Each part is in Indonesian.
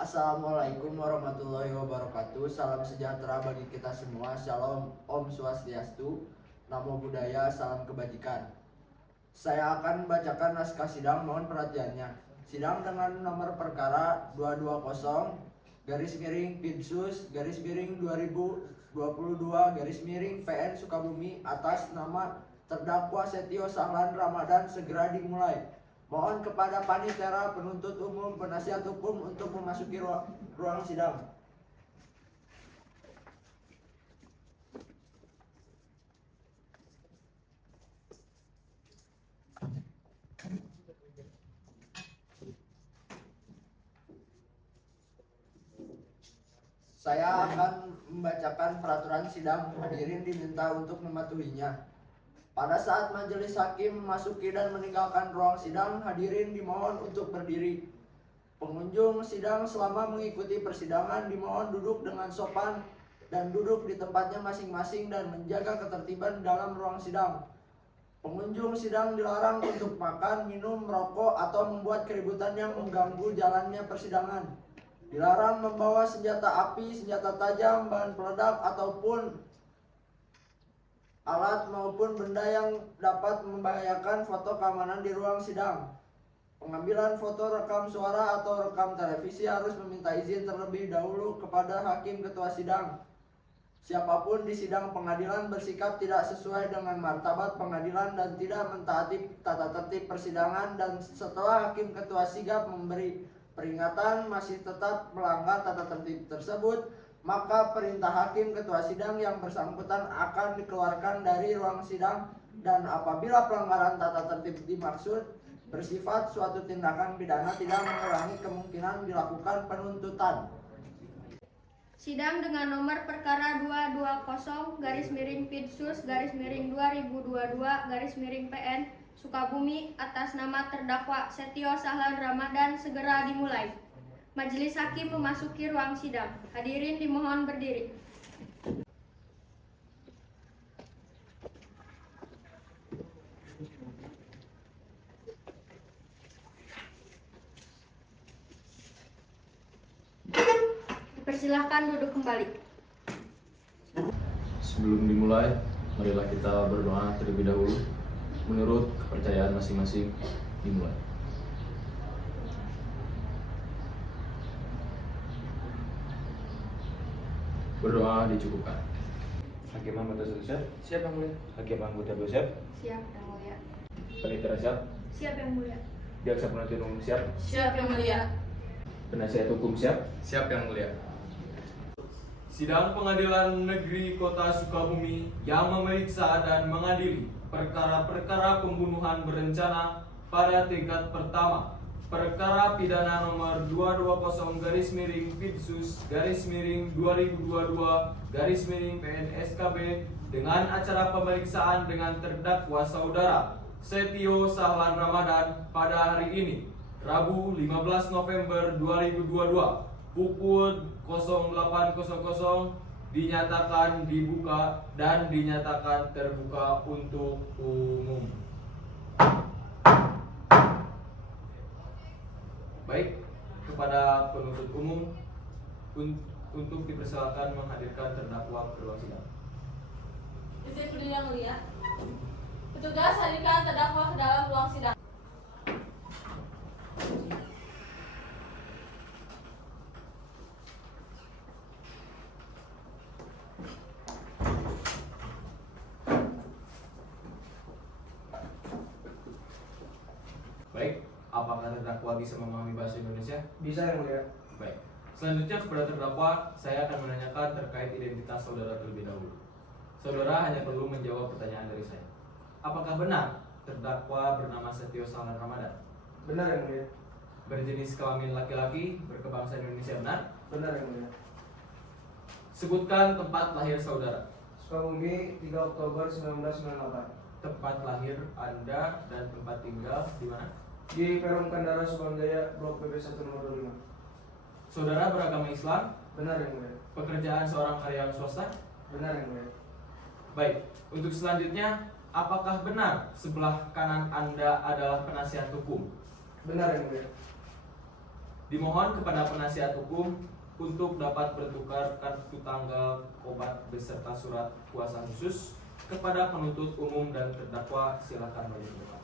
Assalamualaikum warahmatullahi wabarakatuh. Salam sejahtera bagi kita semua. Shalom, Om Swastiastu, Namo Buddhaya, salam kebajikan. Saya akan membacakan naskah sidang, mohon perhatiannya. Sidang dengan nomor perkara 220 garis miring Pinsus garis miring 2022 garis miring PN Sukabumi atas nama terdakwa Setio Sahlan Ramadan segera dimulai. Mohon kepada panitera, penuntut umum, penasihat hukum untuk memasuki ruang sidang. Saya akan membacakan peraturan sidang. Hadirin diminta untuk mematuhinya. Pada saat majelis hakim memasuki dan meninggalkan ruang sidang, hadirin dimohon untuk berdiri. Pengunjung sidang selama mengikuti persidangan dimohon duduk dengan sopan dan duduk di tempatnya masing-masing dan menjaga ketertiban dalam ruang sidang. Pengunjung sidang dilarang untuk makan, minum, merokok, atau membuat keributan yang mengganggu jalannya persidangan. Dilarang membawa senjata api, senjata tajam, bahan peledak, ataupun alat maupun benda yang dapat membahayakan foto keamanan di ruang sidang. Pengambilan foto rekam suara atau rekam televisi harus meminta izin terlebih dahulu kepada hakim ketua sidang. Siapapun di sidang pengadilan bersikap tidak sesuai dengan martabat pengadilan dan tidak mentaati tata tertib persidangan, dan setelah hakim ketua sigap memberi peringatan masih tetap melanggar tata tertib tersebut, maka perintah hakim ketua sidang yang bersangkutan akan dikeluarkan dari ruang sidang, dan apabila pelanggaran tata tertib dimaksud bersifat suatu tindakan pidana tidak mengurangi kemungkinan dilakukan penuntutan. Sidang dengan nomor perkara 220 garis miring Pinsus garis miring 2022 garis miring PN Sukabumi atas nama terdakwa Setio Sahlan Ramadan segera dimulai. Majelis hakim memasuki ruang sidang. Hadirin dimohon berdiri. Persilahkan duduk kembali. Sebelum dimulai, marilah kita berdoa terlebih dahulu. Menurut kepercayaan masing-masing, dimulai. Berdoa dicukupkan. Hakim anggota satu siap? Siap yang mulia. Hakim anggota dua siap? Siap yang mulia. Panitera siap? Siap yang mulia. Jaksa penuntut umum siap? Siap yang mulia. Penasihat hukum siap? Siap yang mulia. Sidang Pengadilan Negeri Kota Sukabumi yang memeriksa dan mengadili perkara-perkara pembunuhan berencana pada tingkat pertama, perkara pidana nomor 220 garis miring Pinsus garis miring 2022 garis miring PNSKB dengan acara pemeriksaan dengan terdakwa saudara Setio Sahlan Ramadan pada hari ini, Rabu 15 November 2022 pukul 08.00 dinyatakan dibuka dan dinyatakan terbuka untuk umum. Baik, kepada penuntut umum untuk dipersilakan menghadirkan terdakwa ke ruang sidang. Izin berdiri yang mulia. Petugas hadirkan terdakwa ke dalam ruang sidang. Baik, apakah terdakwa bisa memahami bahasa Indonesia? Bisa yang mulia. Baik. Selanjutnya kepada terdakwa, saya akan menanyakan terkait identitas saudara terlebih dahulu. Saudara hanya perlu menjawab pertanyaan dari saya. Apakah benar terdakwa bernama Setio Sahlan Ramadan? Benar yang mulia. Berjenis kelamin laki-laki, berkebangsaan Indonesia, benar? Benar yang mulia. Sebutkan tempat lahir saudara. Sukabumi 3 Oktober 1998. Tempat lahir Anda dan tempat tinggal di mana? Di Perum Kandara Sukamjaya, Blok BB1 nomor 25. Saudara beragama Islam? Benar yang mulia. Pekerjaan seorang karyawan swasta? Benar yang mulia. Baik, untuk selanjutnya, apakah benar sebelah kanan Anda adalah penasihat hukum? Benar yang mulia. Dimohon kepada penasihat hukum untuk dapat bertukar kartu tanggal obat beserta surat kuasa khusus kepada penuntut umum dan terdakwa. Silakan maju ke depan.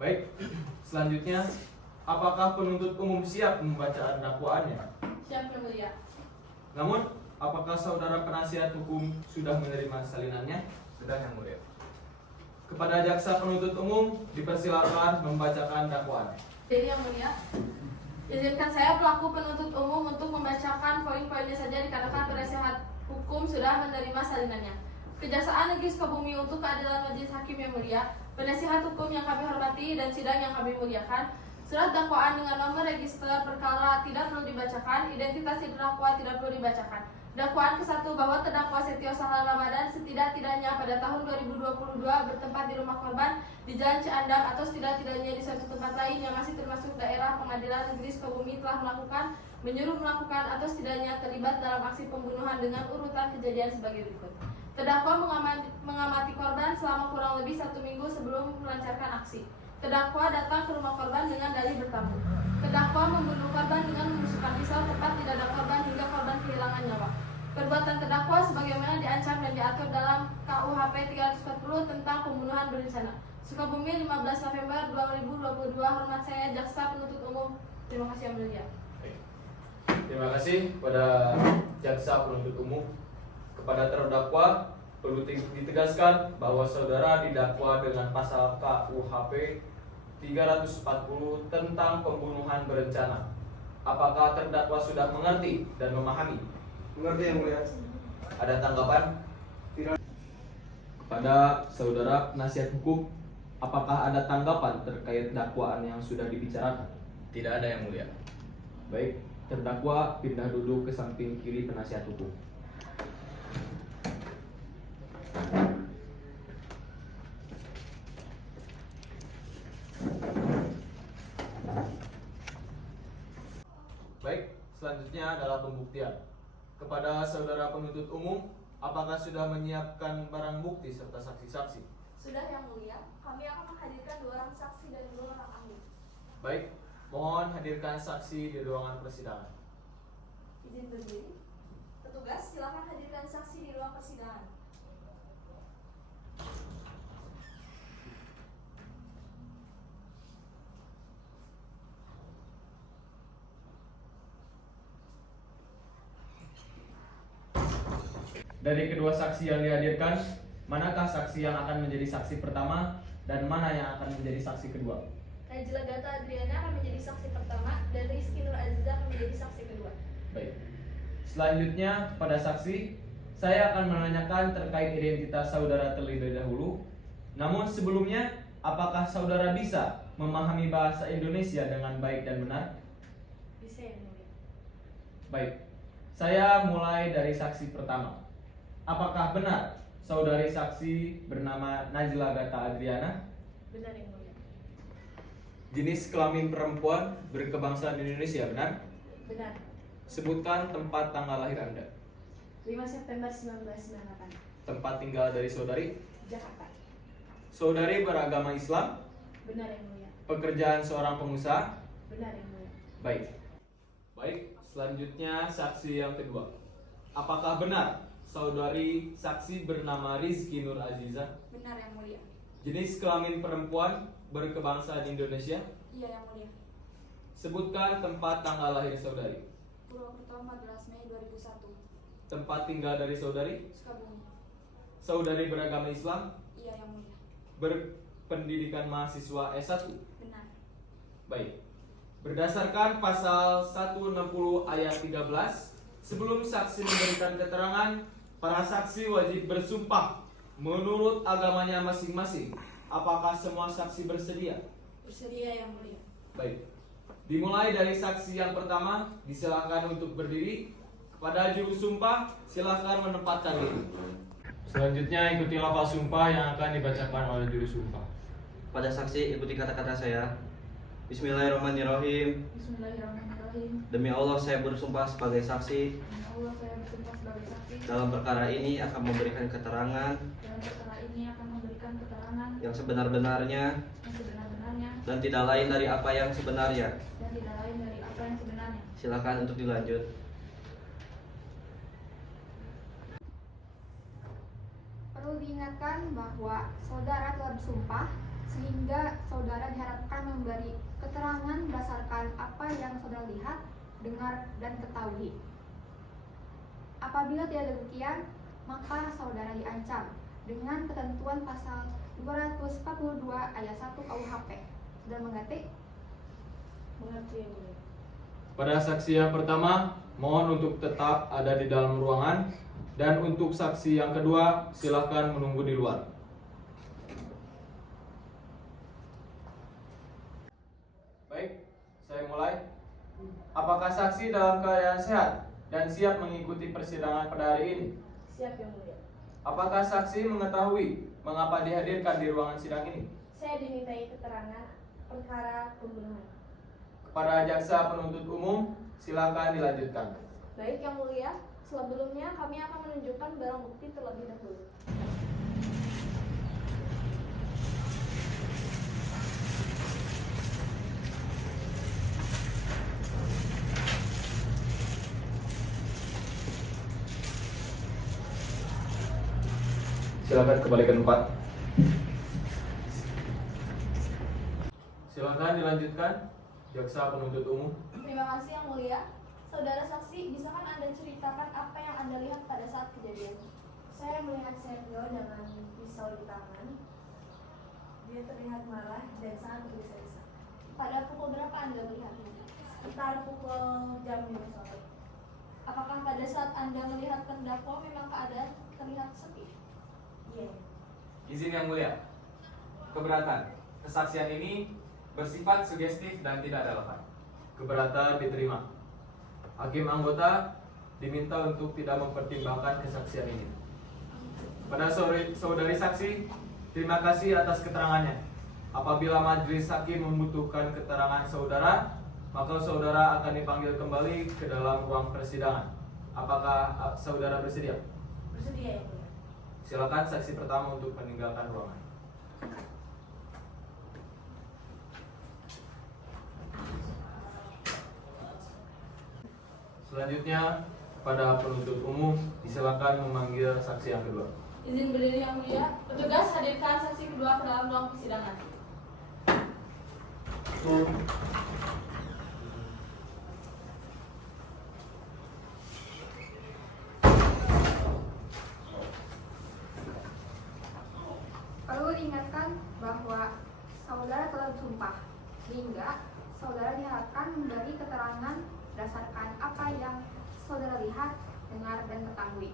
Baik, selanjutnya, apakah penuntut umum siap membaca dakwaannya? Siap yang mulia. Namun, apakah saudara penasihat hukum sudah menerima salinannya? Sudah yang mulia. Kepada jaksa penuntut umum, dipersilakan membacakan dakwaan. Jadi yang mulia, izinkan saya pelaku penuntut umum untuk membacakan poin-poinnya saja dikarenakan penasihat hukum sudah menerima salinannya. Kejaksaan Negeri Sukabumi untuk keadilan majelis hakim yang mulia, penasihat hukum yang kami hormati dan sidang yang kami muliakan, surat dakwaan dengan nomor register perkara tidak perlu dibacakan, identitas terdakwa tidak perlu dibacakan. Dakwaan ke-1 bahwa terdakwa Setio Sahal Ramadan setidak-tidaknya pada tahun 2022 bertempat di rumah korban di Jalan Ciandak atau setidak-tidaknya di suatu tempat lain yang masih termasuk daerah pengadilan negeri Sukabumi telah melakukan, menyuruh melakukan atau setidaknya terlibat dalam aksi pembunuhan dengan urutan kejadian sebagai berikut. Terdakwa mengamati korban selama kurang lebih 1 minggu sebelum melancarkan aksi. Terdakwa datang ke rumah korban dengan dalih bertamu. Terdakwa membunuh korban dengan menusukkan pisau tepat di dada korban hingga korban kehilangan nyawa. Perbuatan terdakwa sebagaimana diancam dan diatur dalam KUHP 340 tentang pembunuhan berencana. Sukabumi 15 November 2022. Hormat saya Jaksa Penuntut Umum. Terima kasih yang mulia. Terima kasih kepada jaksa penuntut umum. Kepada terdakwa, perlu ditegaskan bahwa saudara didakwa dengan pasal KUHP 340 tentang pembunuhan berencana. Apakah terdakwa sudah mengerti dan memahami? Mengerti yang mulia. Ada tanggapan? Kepada saudara penasihat hukum, apakah ada tanggapan terkait dakwaan yang sudah dibicarakan? Tidak ada yang mulia. Baik, terdakwa pindah duduk ke samping kiri penasihat hukum. Baik, selanjutnya adalah pembuktian. Kepada saudara penuntut umum, apakah sudah menyiapkan barang bukti serta saksi-saksi? Sudah yang mulia, kami akan menghadirkan 2 orang saksi dan 2 orang ahli. Baik, mohon hadirkan saksi di ruangan persidangan. Izin berdiri. Petugas, silakan hadirkan saksi di ruang persidangan. Dari kedua saksi yang dihadirkan, manakah saksi yang akan menjadi saksi pertama dan mana yang akan menjadi saksi kedua? Najla Gata Adriana akan menjadi saksi pertama dan Rizky Nur Aziza akan menjadi saksi kedua. Baik. Selanjutnya pada saksi, saya akan menanyakan terkait identitas saudara terlebih dahulu. Namun sebelumnya, apakah saudara bisa memahami bahasa Indonesia dengan baik dan benar? Bisa yang mulia. Baik. Saya mulai dari saksi pertama. Apakah benar saudari saksi bernama Najla Gata Adriana? Benar yang mulia. Jenis kelamin perempuan, berkebangsaan Indonesia, benar? Benar. Sebutkan tempat tanggal lahir Anda. 5 September 1998. Tempat tinggal dari saudari. Jakarta. Saudari beragama Islam. Benar yang mulia. Pekerjaan seorang pengusaha. Benar yang mulia. Baik. Baik, selanjutnya saksi yang kedua. Apakah benar saudari saksi bernama Rizky Nur Aziza? Benar yang mulia. Jenis kelamin perempuan, berkebangsaan Indonesia. Iya yang mulia. Sebutkan tempat tanggal lahir saudari. Purwokerto 14 Mei 2001. Tempat tinggal dari saudari. Sukabumi. Saudari beragama Islam. Iya yang mulia. Berpendidikan mahasiswa S1. Benar. Baik. Berdasarkan pasal 160 ayat 13, sebelum saksi memberikan keterangan, para saksi wajib bersumpah menurut agamanya masing-masing. Apakah semua saksi bersedia? Bersedia yang mulia. Baik. Dimulai dari saksi yang pertama, disilakan untuk berdiri. Kepada juru sumpah, silakan menempatkan diri. Selanjutnya ikuti lafal sumpah yang akan dibacakan oleh juru sumpah. Pada saksi ikuti kata-kata saya. Bismillahirrahmanirrahim. Bismillahirrahmanirrahim. Demi Allah saya bersumpah sebagai saksi. Demi Allah saya bersumpah sebagai saksi. Dalam perkara ini akan memberikan keterangan Dalam perkara ini akan memberikan keterangan yang sebenar-benarnya yang sebenar-benarnya dan tidak lain dari apa yang sebenarnya. dan tidak lain dari apa yang sebenarnya. Silakan untuk dilanjut. Perlu diingatkan bahwa saudara telah bersumpah sehingga saudara diharapkan memberi keterangan berdasarkan apa yang saudara lihat, dengar, dan ketahui. Apabila tidak demikian, maka saudara diancam dengan ketentuan pasal 242 ayat 1 KUHP. Sudah mengerti? Mengerti yang mulia. Pada saksi yang pertama, mohon untuk tetap ada di dalam ruangan, dan untuk saksi yang kedua, silakan menunggu di luar. Baik, saya mulai. Apakah saksi dalam keadaan sehat dan siap mengikuti persidangan pada hari ini? Siap yang mulia. Apakah saksi mengetahui mengapa dihadirkan di ruangan sidang ini? Saya dimintai keterangan perkara pembunuhan. Kepada jaksa penuntut umum, silakan dilanjutkan. Baik yang mulia, sebelumnya kami akan menunjukkan barang bukti terlebih dahulu. Silakan kembalikan 4. Silakan dilanjutkan, jaksa penuntut umum. Terima kasih yang mulia. Saudara saksi, bisakah Anda ceritakan apa yang Anda lihat pada saat kejadian? Saya melihat Sergio dengan pisau di tangan. Dia terlihat marah dan sangat bergeser-geser. Pada pukul berapa Anda melihatnya? Sekitar pukul jam 5 sore. Apakah pada saat Anda melihat terdakwa memang keadaan terlihat sepi? Iya. Izin yang mulia. Keberatan. Kesaksian ini bersifat sugestif dan tidak relevan. Keberatan diterima. Hakim anggota diminta untuk tidak mempertimbangkan kesaksian ini. Pada saudari saksi, terima kasih atas keterangannya. Apabila majelis hakim membutuhkan keterangan saudara, maka saudara akan dipanggil kembali ke dalam ruang persidangan. Apakah saudara bersedia? Bersedia ya, mulia. Silakan saksi pertama untuk meninggalkan ruangan. Selanjutnya, pada penuntut umum disilakan memanggil saksi yang kedua. Izin berdiri yang mulia. Petugas hadirkan saksi kedua ke dalam ruang persidangan. Perlu diingatkan bahwa saudara telah bersumpah sehingga saudara diharapkan memberi keterangan berdasarkan apa yang saudara lihat, dengar, dan ketahui.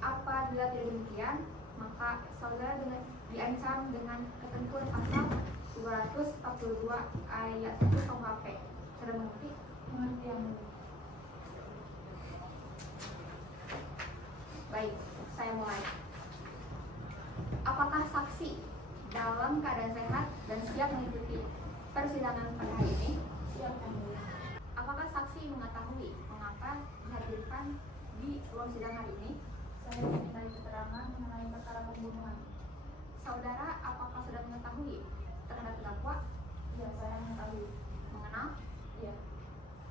Apabila tidak demikian, maka saudara diancam dengan ketentuan pasal 242 ayat 1 KUHP. Sudah mengerti? Mengerti yang mulia. Baik, saya mulai. Apakah saksi dalam keadaan sehat dan siap mengikuti persidangan pada hari ini? Siap yang mulia. Apakah saksi mengetahui mengapa dihadirkan di ruang sidang hari ini? Saya dimintai keterangan mengenai perkara pembunuhan. Saudara, apakah sudah mengetahui terhadap terdakwa? Ya, saya mengetahui. Mengenal? Iya.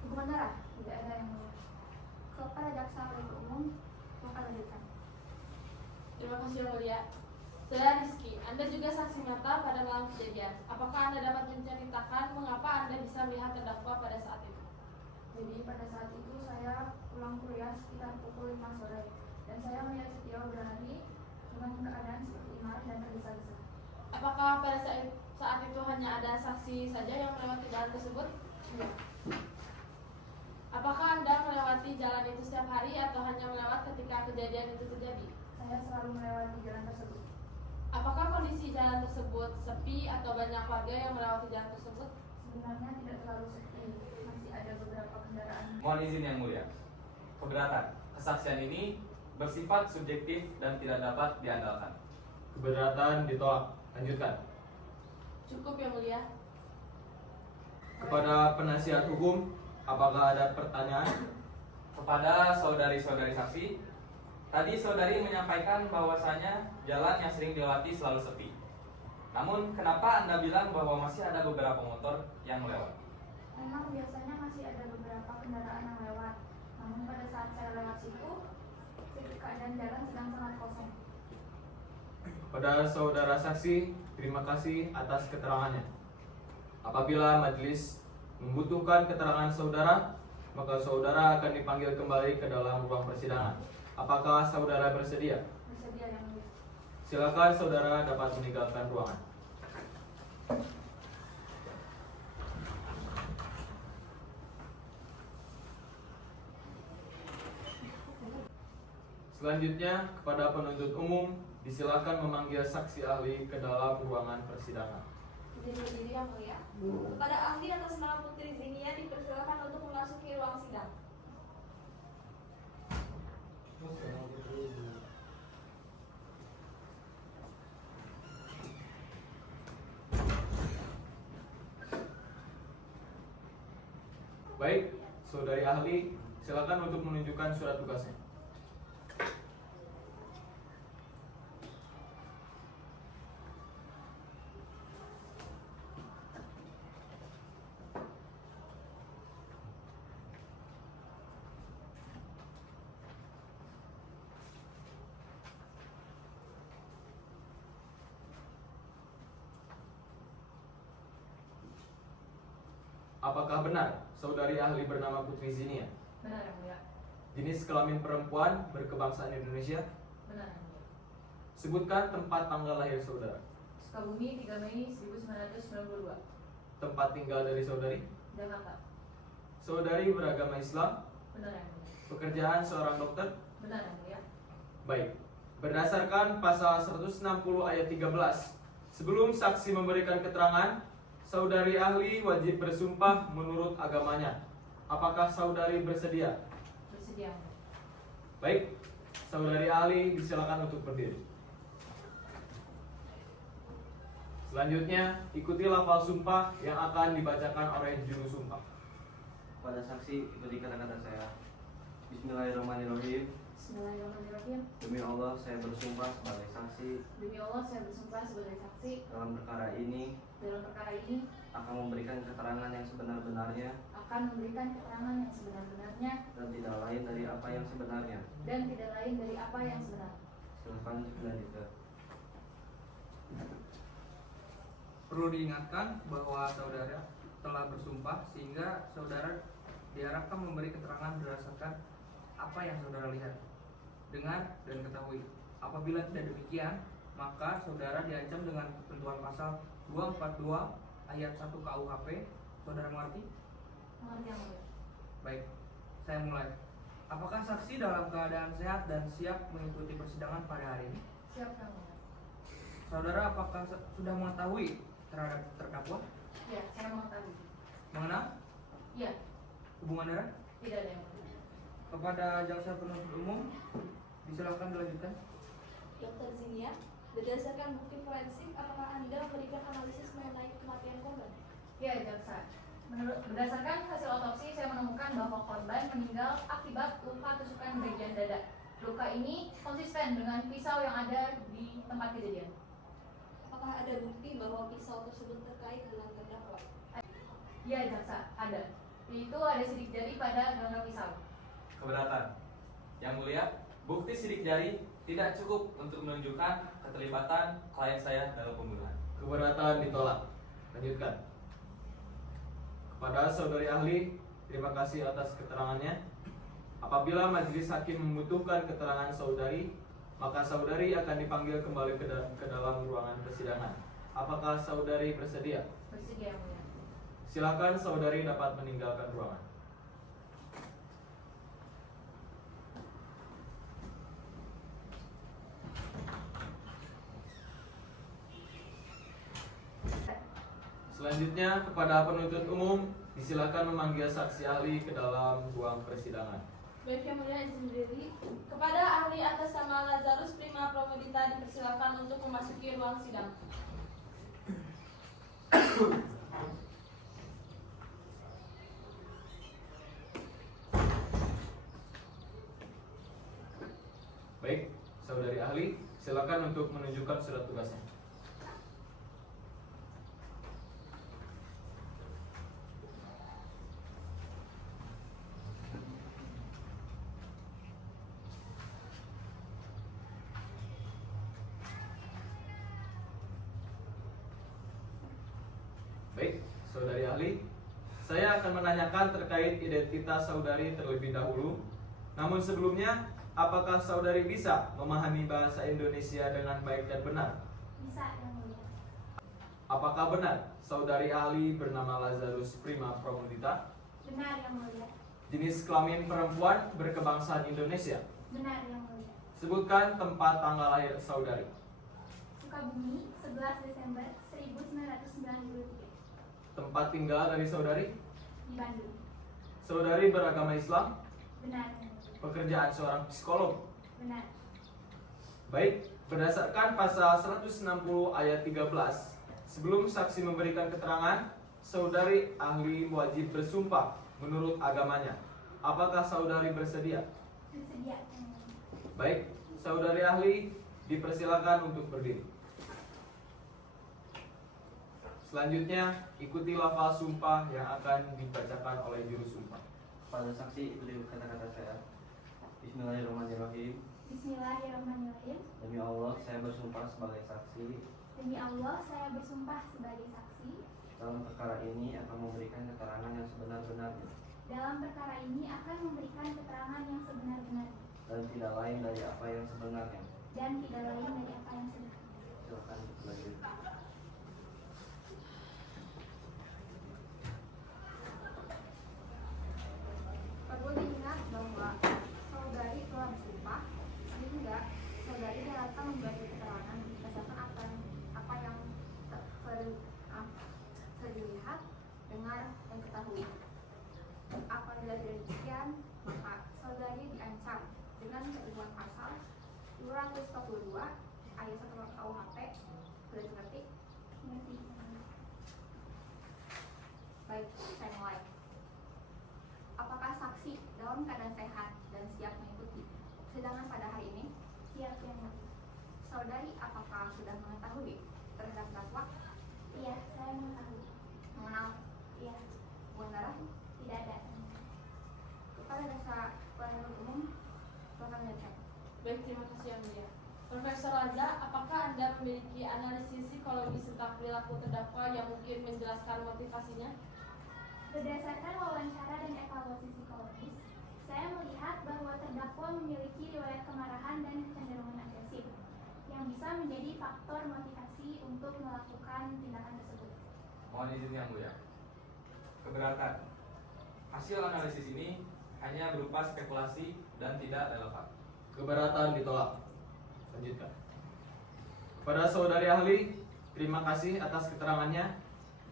Hukuman darah? Tidak ada yang mulia. Kepada jaksa penuntut umum, maka lanjutkan. Terima kasih yang mulia. Saudara Rizky, Anda juga saksi mata pada malam kejadian. Apakah Anda dapat menceritakan mengapa Anda bisa melihat terdakwa pada saat itu? Jadi pada saat itu saya pulang kuliah sekitar pukul 5 sore. Dan saya melihat Setio berlari dengan keadaan seperti marah dan tergesa-gesa. Apakah pada saat itu hanya ada saksi saja yang melewati jalan tersebut? Iya. Apakah Anda melewati jalan itu setiap hari atau hanya melewat ketika kejadian itu terjadi? Saya selalu melewati jalan tersebut. Apakah kondisi jalan tersebut sepi atau banyak warga yang melewati jalan tersebut? Sebenarnya tidak terlalu sepi. Masih ada beberapa kendaraan. Mohon izin yang mulia. Keberatan. Kesaksian ini bersifat subjektif dan tidak dapat diandalkan. Keberatan ditolak. Lanjutkan. Cukup yang mulia. Kepada penasihat hukum, apakah ada pertanyaan? Kepada saudari-saudari saksi, tadi saudari menyampaikan bahwasanya jalan yang sering dilewati selalu sepi. Namun kenapa Anda bilang bahwa masih ada beberapa motor yang lewat? Memang biasanya masih ada beberapa kendaraan yang lewat. Namun pada saat saya lewat situ, keadaan jalan sedang sangat kosong. Kepada saudara saksi, terima kasih atas keterangannya. Apabila majelis membutuhkan keterangan saudara, maka saudara akan dipanggil kembali ke dalam ruang persidangan. Apakah saudara bersedia? Bersedia yang mulia. Silakan saudara dapat meninggalkan ruangan. Selanjutnya, kepada penuntut umum, disilakan memanggil saksi ahli ke dalam ruangan persidangan. Izin berdiri yang mulia. Kepada ahli atas nama Putri Zinia dipersilakan untuk memasuki ruang sidang. Baik, saudari ahli, silakan untuk menunjukkan surat tugasnya. Apakah benar saudari ahli bernama Putri Zinia? Benar yang mulia. Jenis kelamin perempuan, berkebangsaan Indonesia? Benar yang mulia. Sebutkan tempat tanggal lahir saudara. Sukabumi 3 Mei 1992. Tempat tinggal dari saudari? Jakarta. Saudari beragama Islam? Benar yang mulia. Pekerjaan seorang dokter? Benar yang mulia. Baik. Berdasarkan pasal 160 ayat 13, sebelum saksi memberikan keterangan, saudari ahli wajib bersumpah menurut agamanya. Apakah saudari bersedia? Bersedia yang mulia. Baik, saudari ahli disilakan untuk berdiri. Selanjutnya, ikuti lafal sumpah yang akan dibacakan oleh juru sumpah. Pada saksi ikuti kata-kata saya. Bismillahirrahmanirrahim. Bismillahirrahmanirrahim. Demi Allah saya bersumpah sebagai saksi Demi Allah saya bersumpah sebagai saksi dalam perkara ini dalam perkara ini akan memberikan keterangan yang sebenar-benarnya akan memberikan keterangan yang sebenar-benarnya dan tidak lain dari apa yang sebenarnya. dan tidak lain dari apa yang sebenar. Silakan dilanjutkan. Perlu diingatkan bahwa saudara telah bersumpah sehingga saudara diharapkan memberi keterangan berdasarkan apa yang saudara lihat, dengar, dan ketahui. Apabila tidak demikian, maka saudara diancam dengan ketentuan pasal 242 ayat 1 KUHP. Saudara mengerti? Mengerti yang mulia. Baik, saya mulai. Apakah saksi dalam keadaan sehat dan siap mengikuti persidangan pada hari ini? Siap yang mulia. Saudara apakah sudah mengetahui terhadap terdakwa? Ya, saya mengetahui. Mengenal? Ya, Hubungan darah? tidak ada yang mulia. Kepada jaksa penuntut umum, disilakan dilanjutkan. Dokter Zinia, berdasarkan bukti forensik, apakah Anda memberikan analisis mengenai kematian korban? Ya, jaksa. Berdasarkan hasil otopsi, saya menemukan bahwa korban meninggal akibat luka tusukan bagian dada. Luka ini konsisten dengan pisau yang ada di tempat kejadian. Apakah ada bukti bahwa pisau tersebut terkait dengan terdakwa? Ya, jaksa, ada. Itu ada sidik jari pada genggam pisau. Keberatan. Yang mulia, bukti sidik jari tidak cukup untuk menunjukkan keterlibatan klien saya dalam pembunuhan. Keberatan ditolak. Lanjutkan. Kepada saudari ahli, terima kasih atas keterangannya. Apabila majelis hakim membutuhkan keterangan saudari, maka saudari akan dipanggil kembali ke dalam ruangan persidangan. Apakah saudari bersedia? Bersedia, yang mulia. Silakan saudari dapat meninggalkan ruangan. Selanjutnya, kepada penuntut umum, disilakan memanggil saksi ahli ke dalam ruang persidangan. Baik yang mulia, izin berdiri. Kepada ahli dipersilakan untuk memasuki ruang sidang. Baik, saudari ahli, silakan untuk menunjukkan surat tugasnya. Baik, saudari ahli, saya akan menanyakan terkait identitas saudari terlebih dahulu. Namun sebelumnya, apakah saudari bisa memahami bahasa Indonesia dengan baik dan benar? Bisa, Yang Mulia. Apakah benar saudari ahli bernama Lazarus Prima Pramudita? Benar, Yang Mulia. Jenis kelamin perempuan berkebangsaan Indonesia. Benar, Yang Mulia. Sebutkan tempat tanggal lahir saudari. Sukabumi, 11 Desember 1993. Tempat tinggal dari saudari. Di Bandung. Saudari beragama Islam. Benar, Yang Mulia. Pekerjaan seorang psikolog. Benar. Baik, berdasarkan pasal 160 ayat 13, sebelum saksi memberikan keterangan, saudari ahli wajib bersumpah menurut agamanya. Apakah saudari bersedia? Bersedia, Yang Mulia. Baik, saudari ahli dipersilakan untuk berdiri. Selanjutnya, ikuti lafal sumpah yang akan dibacakan oleh juru sumpah. Pada saksi ikuti kata-kata saya. Bismillahirrahmanirrahim. Bismillahirrahmanirrahim. Demi Allah, saya bersumpah sebagai saksi Demi Allah, saya bersumpah sebagai saksi dalam perkara ini akan memberikan keterangan yang sebenar-benarnya dalam perkara ini akan memberikan keterangan yang sebenar-benarnya dan tidak lain dari apa yang sebenarnya. dan tidak lain dari apa yang sebenarnya. Silakan lanjut. Perlu diingat bahwa saudari telah bersumpah sehingga saudari diharapkan memberi keterangan berdasarkan apa yang terlihat, dengar, dan ketahui. Apabila tidak demikian, maka saudari diancam dengan ketentuan pasal 242 ayat 1 KUHP. Sudah mengerti? Mengerti. Baik, saya mulai. Apakah saksi dalam keadaan sehat dan siap mengikuti persidangan pada hari ini? Siap, Yang Mulia. Saudari, apakah sudah mengetahui terhadap terdakwa? Iya, saya mengetahui. Mengenal Iya, hubungan darah? tidak ada. Kepada dasar pelayanan umum, silakan menyatakan. Baik, terima kasih Yang Mulia. Profesor Raza, apakah Anda memiliki analisis psikologis tentang perilaku terdakwa yang mungkin menjelaskan motivasinya? Berdasarkan wawancara dan evaluasi psikologis, saya melihat bahwa terdakwa memiliki riwayat kemarahan dan kecenderungan agresif yang bisa menjadi faktor motivasi untuk melakukan tindakan tersebut. Mohon izin Yang Mulia. Keberatan. Hasil analisis ini hanya berupa spekulasi dan tidak relevan. Keberatan ditolak. Lanjutkan. Kepada saudari ahli, terima kasih atas keterangannya.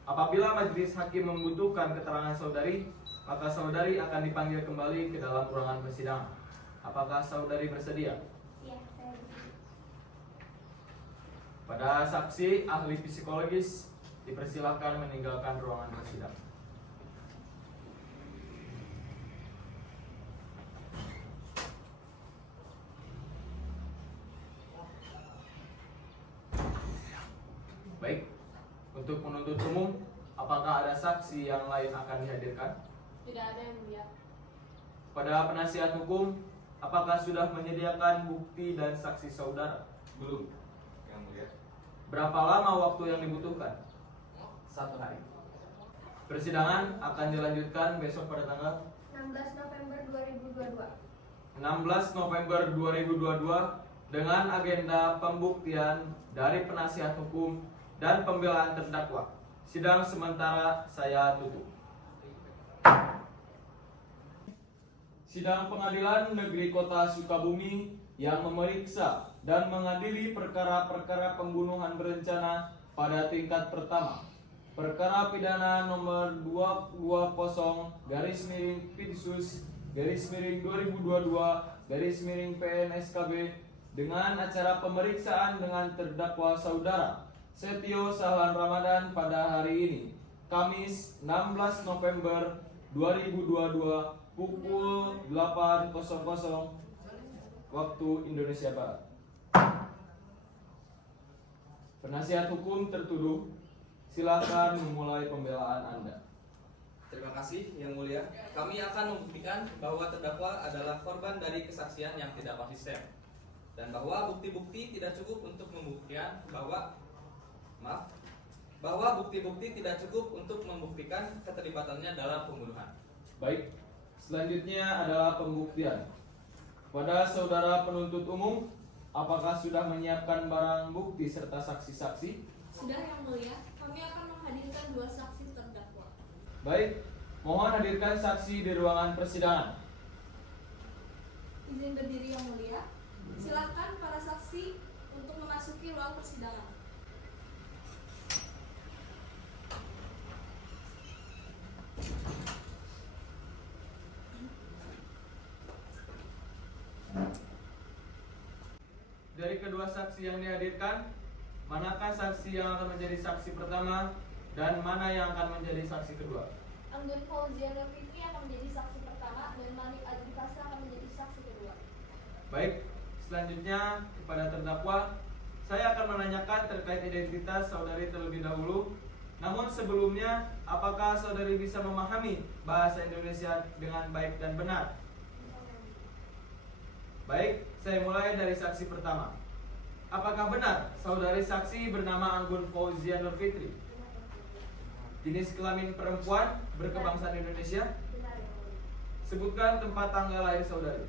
Apabila majelis hakim membutuhkan keterangan saudari, maka saudari akan dipanggil kembali ke dalam ruangan persidangan. Apakah saudari bersedia? Iya, saya bersedia. Pada saksi ahli psikologis dipersilakan meninggalkan ruangan persidangan. Baik, untuk penuntut umum, apakah ada saksi yang lain akan dihadirkan? Tidak ada Yang Mulia. Pada penasihat hukum, apakah sudah menyediakan bukti dan saksi saudara? Belum, Yang Mulia. Berapa lama waktu yang dibutuhkan? 1 hari. Persidangan akan dilanjutkan besok pada tanggal 16 November 2022. 16 November 2022 dengan agenda pembuktian dari penasihat hukum dan pembelaan terdakwa. Sidang sementara saya tutup. Sidang Pengadilan Negeri Kota Sukabumi yang memeriksa dan mengadili perkara-perkara pembunuhan berencana pada tingkat pertama. Perkara pidana nomor 220/Pinsus/2022/PNSKB dengan acara pemeriksaan dengan terdakwa saudara Setio Sahlan Ramadan pada hari ini, Kamis 16 November 2022 pukul 8.00 waktu Indonesia Barat. Penasihat hukum tertuduh, silakan memulai pembelaan Anda. Terima kasih, Yang Mulia. Kami akan membuktikan bahwa terdakwa adalah korban dari kesaksian yang tidak konsisten dan bahwa bukti-bukti tidak cukup untuk membuktikan bahwa bukti-bukti tidak cukup untuk membuktikan keterlibatannya dalam pembunuhan. Baik, selanjutnya adalah pembuktian. Pada saudara penuntut umum, apakah sudah menyiapkan barang bukti serta saksi-saksi? Sudah, Yang Mulia. Kami akan menghadirkan 2 saksi terdakwa. Baik, mohon hadirkan saksi di ruangan persidangan. Izin berdiri, Yang Mulia. Silakan para saksi untuk memasuki ruang persidangan. Dari kedua saksi yang dihadirkan, manakah saksi yang akan menjadi saksi pertama dan mana yang akan menjadi saksi kedua? Anggun Fauziana Fitri akan menjadi saksi pertama dan Manik Adrikasa akan menjadi saksi kedua. Baik, selanjutnya kepada terdakwa, saya akan menanyakan terkait identitas saudari terlebih dahulu. Namun sebelumnya, apakah saudari bisa memahami bahasa Indonesia dengan baik dan benar? Baik, saya mulai dari saksi pertama. Apakah benar saudari saksi bernama Anggun Fauzia Nur Fitri? Jenis kelamin perempuan, berkebangsaan Indonesia? Benar, Yang Mulia. Sebutkan tempat tanggal lahir saudari.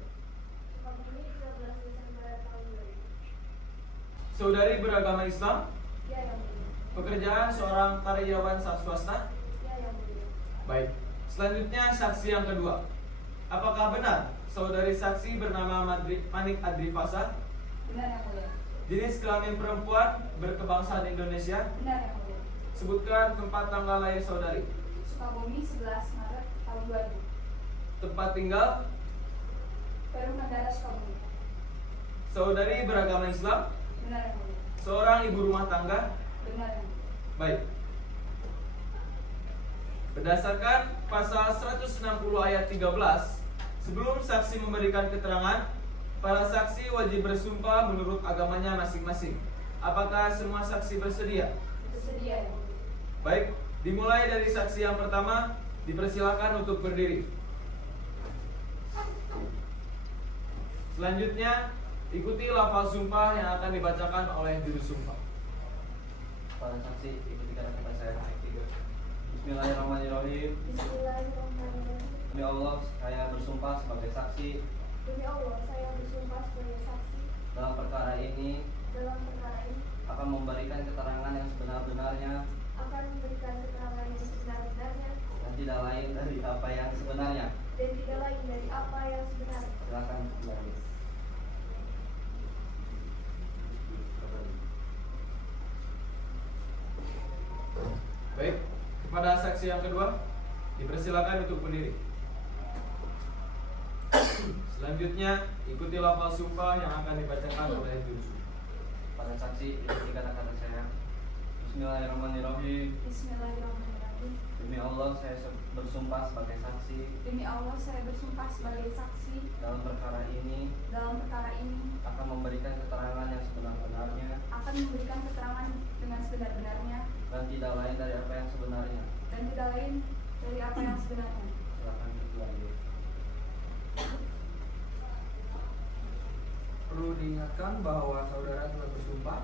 Sukabumi 13 Desember tahun 2000. Saudari beragama Islam? Ya, Yang Mulia. Pekerjaan seorang karyawan swasta? Ya, Yang Mulia. Baik, selanjutnya saksi yang kedua. Apakah benar saudari saksi bernama Manik Adrifasa? Benar, Yang Mulia. Jenis kelamin perempuan, berkebangsaan Indonesia? Benar, Yang Mulia. Sebutkan tempat tanggal lahir saudari. Sukabumi 11 Maret tahun 2000. Tempat tinggal? Perum Negara Sukabumi. Saudari beragama Islam? Benar, Yang Mulia. Seorang ibu rumah tangga? Benar, Yang Mulia. Baik. Berdasarkan pasal 160 ayat 13, sebelum saksi memberikan keterangan, para saksi wajib bersumpah menurut agamanya masing-masing. Apakah semua saksi bersedia? Bersedia, Yang Mulia. Baik, dimulai dari saksi yang pertama, dipersilakan untuk berdiri. Selanjutnya, ikuti lafaz sumpah yang akan dibacakan oleh juru sumpah. Para saksi, ikuti kata-kata saya. Bismillahirrahmanirrahim. Bismillahirrahmanirrahim. Demi Allah, saya bersumpah sebagai saksi Demi Allah, saya bersumpah sebagai saksi dalam perkara ini dalam perkara ini akan memberikan keterangan yang sebenar-benarnya akan memberikan keterangan yang sebenar-benarnya dan tidak lain dari apa yang sebenarnya. dan tidak lain dari apa yang sebenarnya. Silakan kembali. Baik, kepada saksi yang kedua, dipersilakan untuk berdiri. Selanjutnya, ikuti lafaz sumpah yang akan dibacakan oleh juru sumpah. Para saksi, ikuti kata-kata saya. Bismillahirrahmanirrahim. Bismillahirrahmanirrahim. Demi Allah, saya bersumpah sebagai saksi Demi Allah, saya bersumpah sebagai saksi dalam perkara ini dalam perkara ini akan memberikan keterangan yang sebenar-benarnya akan memberikan keterangan dengan sebenar-benarnya dan tidak lain dari apa yang sebenarnya. dan tidak lain dari apa yang sebenarnya. Silakan kembali. Perlu diingatkan bahwa saudara telah bersumpah,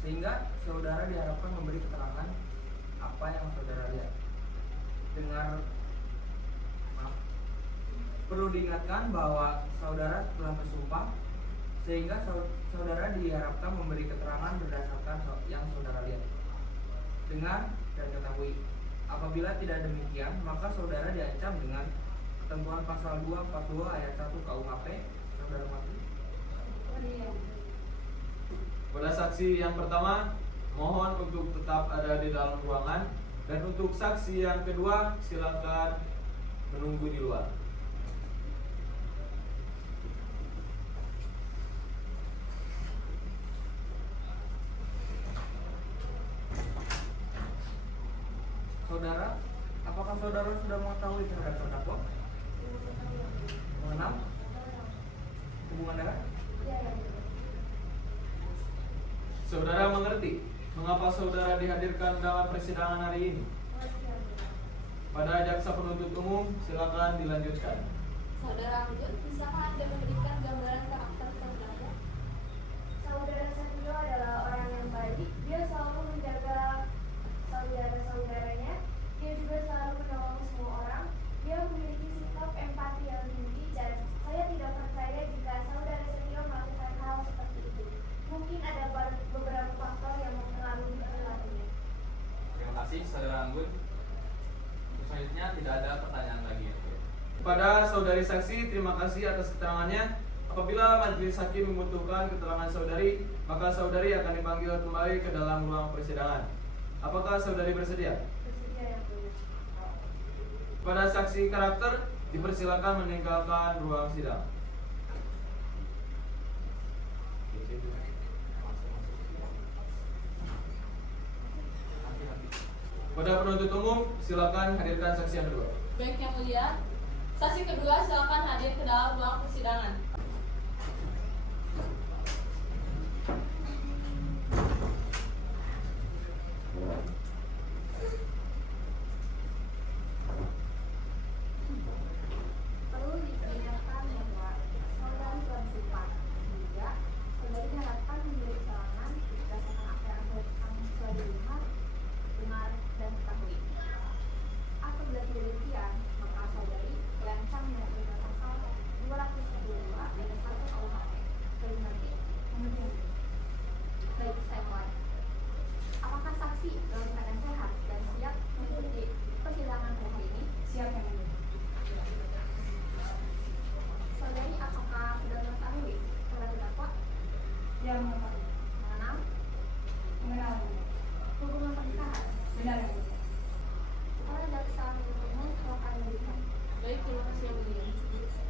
sehingga saudara diharapkan memberi keterangan apa yang saudara lihat. Perlu diingatkan bahwa saudara telah bersumpah, sehingga saudara diharapkan memberi keterangan berdasarkan yang saudara lihat. Dengar dan ketahui, apabila tidak demikian, maka saudara diancam dengan ketentuan pasal 242 ayat 1 KUHP. Saudara mati. Pada saksi yang pertama, mohon untuk tetap ada di dalam ruangan, dan untuk saksi yang kedua, silakan menunggu di luar. saudara, apakah saudara sudah mengetahui terhadap terdakwa? Mengenal? Hubungan darah? Saudara mengerti mengapa saudara dihadirkan dalam persidangan hari ini? Pada jaksa penuntut umum, silakan dilanjutkan. Saudara Anggun, bisakah Anda memberikan gambaran karakter saudara? Saudara Satrio adalah orang yang baik. Dia selalu menjaga saudara-saudaranya. Dia juga selalu menolong semua orang. Dia memiliki sikap empati yang tinggi dan saya tidak percaya jika saudara Satrio melakukan hal seperti itu. Mungkin ada beberapa faktor yang mempengaruhi perilakunya. Terima kasih, saudara Anggun. Selanjutnya tidak ada pertanyaan lagi. Kepada saudari saksi, terima kasih atas keterangannya. Apabila majelis hakim membutuhkan keterangan saudari, maka saudari akan dipanggil kembali ke dalam ruang persidangan. Apakah saudari bersedia? Bersedia, Yang Mulia. Kepada saksi karakter, dipersilakan meninggalkan ruang sidang. Pada penuntut umum, silakan hadirkan saksi yang kedua. Baik, Yang Mulia. Saksi kedua silakan hadir ke dalam ruang persidangan. Perlu diingatkan bahwa saudari telah bersumpah, sehingga saudari diharapkan memberi keterangan berdasarkan apa yang kami sudah lihat, dengar, dan ketahui. Apabila tidak demikian, maka saudari terancam dengan pidana pasal 242 ayat 1 KUHP. Jadi nanti kemudian. Baik, saya mulai. Apakah saksi dalam keadaan sehat dan siap mengikuti persidangan hari ini? Siap, Yang Mulia. Saudari, apakah sudah mengetahui surat terdakwa? Ya, mengetahui. Mengenal? Mengenal. Hubungan pernikahan? Benar, Yang Mulia. Para jaksa penuntut umum silakan memberikan. Baik, terima kasih Yang Mulia.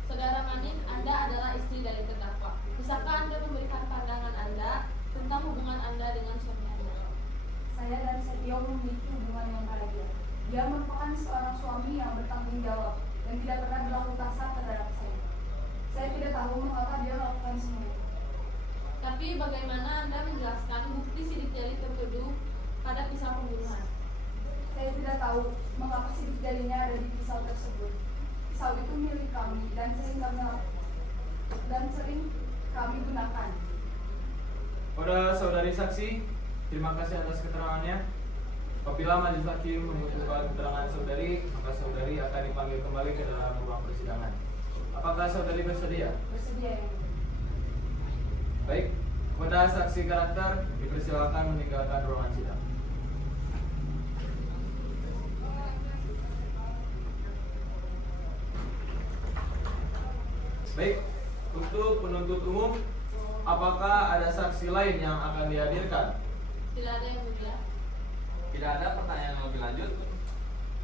Saudara Manin, Anda adalah istri dari terdakwa. Bisakah Anda memberikan pandangan Anda tentang hubungan Anda dengan suami Anda? Saya dan Setio memiliki hubungan yang bahagia. Dia merupakan seorang suami yang bertanggung jawab dan tidak pernah berlaku kasar terhadap saya. Saya tidak tahu mengapa dia melakukan semua itu. Tapi bagaimana Anda menjelaskan bukti sidik jari tertuduh pada pisau pembunuhan? Saya tidak tahu mengapa sidik jarinya ada di pisau tersebut. Pisau itu milik kami dan sering kami gunakan. Pada saudari saksi, terima kasih atas keterangannya. Apabila majelis hakim membutuhkan keterangan saudari, maka saudari akan dipanggil kembali ke dalam ruang persidangan. Apakah saudari bersedia? Bersedia, Yang Mulia. Baik, kepada saksi karakter dipersilakan meninggalkan ruangan sidang. Baik, untuk penuntut umum, apakah ada saksi lain yang akan dihadirkan? Tidak ada, Yang Mulia. Tidak ada pertanyaan yang lebih lanjut.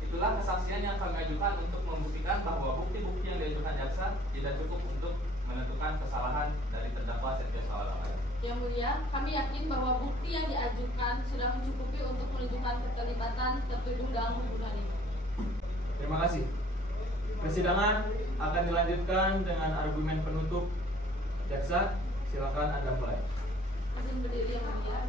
Itulah kesaksian yang kami ajukan untuk membuktikan bahwa bukti-bukti yang diajukan jaksa tidak cukup untuk menentukan kesalahan dari terdakwa Setio Salalawai. Yang Mulia, kami yakin bahwa bukti yang diajukan sudah mencukupi untuk menunjukkan keterlibatan tertuduh dalam pembunuhan ini. Terima kasih. Persidangan akan dilanjutkan dengan argumen penutup. Jaksa, silakan Anda mulai. Izin berdiri, Yang Mulia.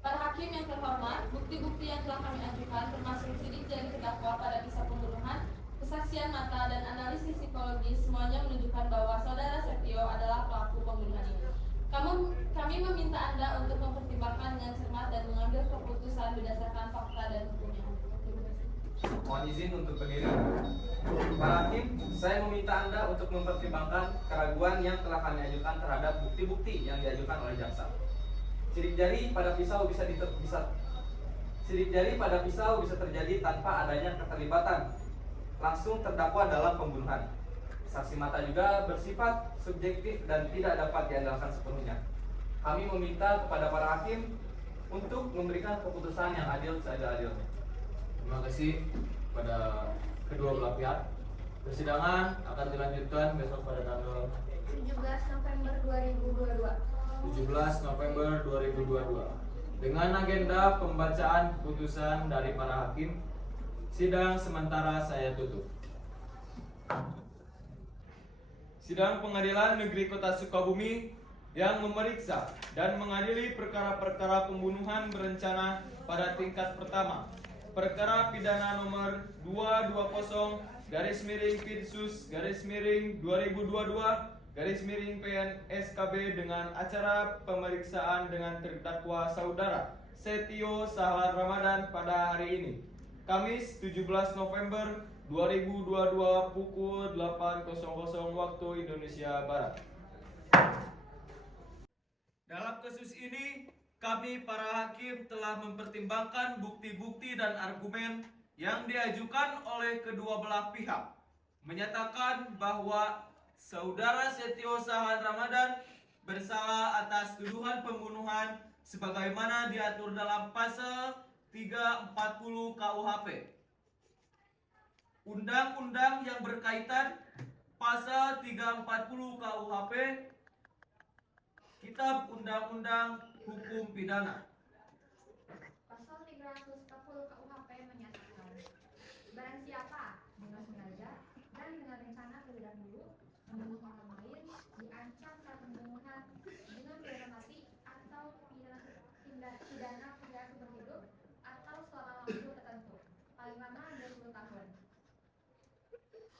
Para hakim yang terhormat, bukti-bukti yang telah kami ajukan termasuk sidik jari terdakwa pada kisah pembunuhan, kesaksian mata, dan analisis psikologis semuanya menunjukkan bahwa saudara Setio adalah pelaku pembunuhan ini. Kami meminta Anda untuk mempertimbangkan dengan cermat dan mengambil keputusan berdasarkan fakta dan hukumnya. Terima kasih. Mohon izin untuk berdiri. Para hakim, saya meminta Anda untuk mempertimbangkan keraguan yang telah kami ajukan terhadap bukti-bukti yang diajukan oleh jaksa. Sidik jari pada pisau bisa terjadi tanpa adanya keterlibatan langsung terdakwa dalam pembunuhan. Saksi mata juga bersifat subjektif dan tidak dapat diandalkan sepenuhnya. Kami meminta kepada para hakim untuk memberikan keputusan yang adil seadil-adilnya. Terima kasih pada kedua belah pihak. Persidangan akan dilanjutkan besok pada tanggal 17 November 2022. 17 November 2022. Dengan agenda pembacaan keputusan dari para hakim, sidang sementara saya tutup. Sidang Pengadilan Negeri Kota Sukabumi yang memeriksa dan mengadili perkara-perkara pembunuhan berencana pada tingkat pertama. Perkara pidana nomor 220-PNSKB dengan acara pemeriksaan dengan terdakwa saudara Setio Sahlan Ramadan pada hari ini, Kamis 17 November 2022 pukul 8.00 waktu Indonesia Barat. Dalam kasus ini, kami para hakim telah mempertimbangkan bukti-bukti dan argumen yang diajukan oleh kedua belah pihak, menyatakan bahwa saudara Setio Sahlan Ramadan bersalah atas tuduhan pembunuhan sebagaimana diatur dalam pasal 340 KUHP. Undang-undang yang berkaitan pasal 340 KUHP, Kitab Undang-Undang Hukum Pidana. Pasal 340 KUHP menyatakan, barang siapa dengan sengaja dan dengan rencana terlebih dahulu membunuh orang lain diancam dengan pembunuhan dengan pidana mati atau pidana penjara seumur hidup atau selama waktu tertentu, paling lama 20 tahun.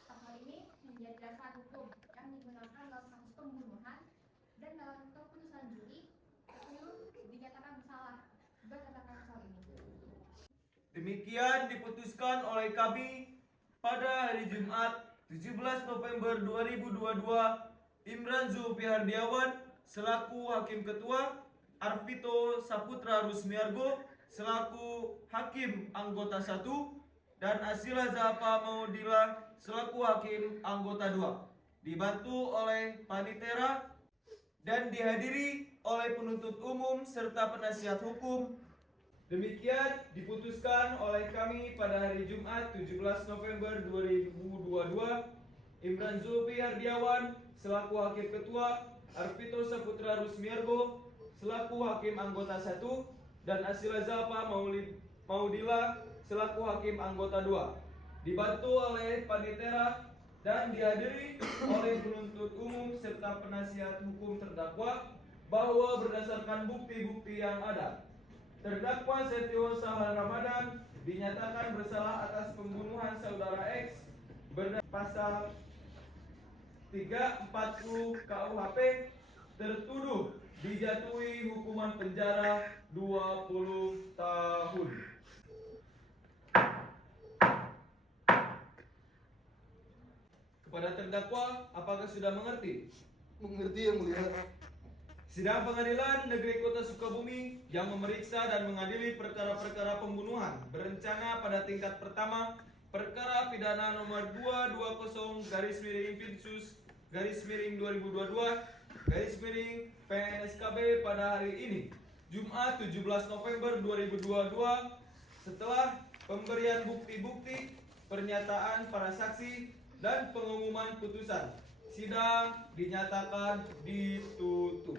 Pasal ini menjadi dasar hukum yang digunakan dalam kasus pembunuhan dan dalam keputusan juri dinyatakan bersalah berdasarkan pasal ini. Demikian diputuskan oleh kami pada hari Jumat 17 November 2022. Imran Zulfi Hardiawan selaku Hakim Ketua, Arvito Saputra Rusmiargo selaku Hakim Anggota 1, dan Asila Zapa Maudila selaku Hakim Anggota 2, dibantu oleh Panitera dan dihadiri oleh penuntut umum serta penasihat hukum. Demikian diputuskan oleh kami pada hari Jumat 17 November 2022. Imran Zulfi Hardiawan selaku Hakim Ketua, Arvito Saputra Rusmiargo selaku Hakim Anggota 1, dan Asila Zapa Maudila selaku Hakim Anggota 2, dibantu oleh Panitera dan dihadiri oleh penuntut umum serta penasihat hukum terdakwa, bahwa berdasarkan bukti-bukti yang ada, terdakwa Setio Sahlan Ramadan dinyatakan bersalah atas pembunuhan saudara X berdasarkan pasal 340 KUHP, tertuduh dijatuhi hukuman penjara 20 tahun. Kepada terdakwa, apakah sudah mengerti? Mengerti yang mulia. Sidang Pengadilan Negeri Kota Sukabumi yang memeriksa dan mengadili perkara-perkara pembunuhan berencana pada tingkat pertama, perkara pidana nomor 220-2022-PNSKB pada hari ini, Jumat 17 November 2022, setelah pemberian bukti-bukti, pernyataan para saksi, dan pengumuman putusan, sidang dinyatakan ditutup.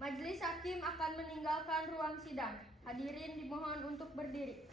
Majelis Hakim akan meninggalkan ruang sidang. Hadirin dimohon untuk berdiri.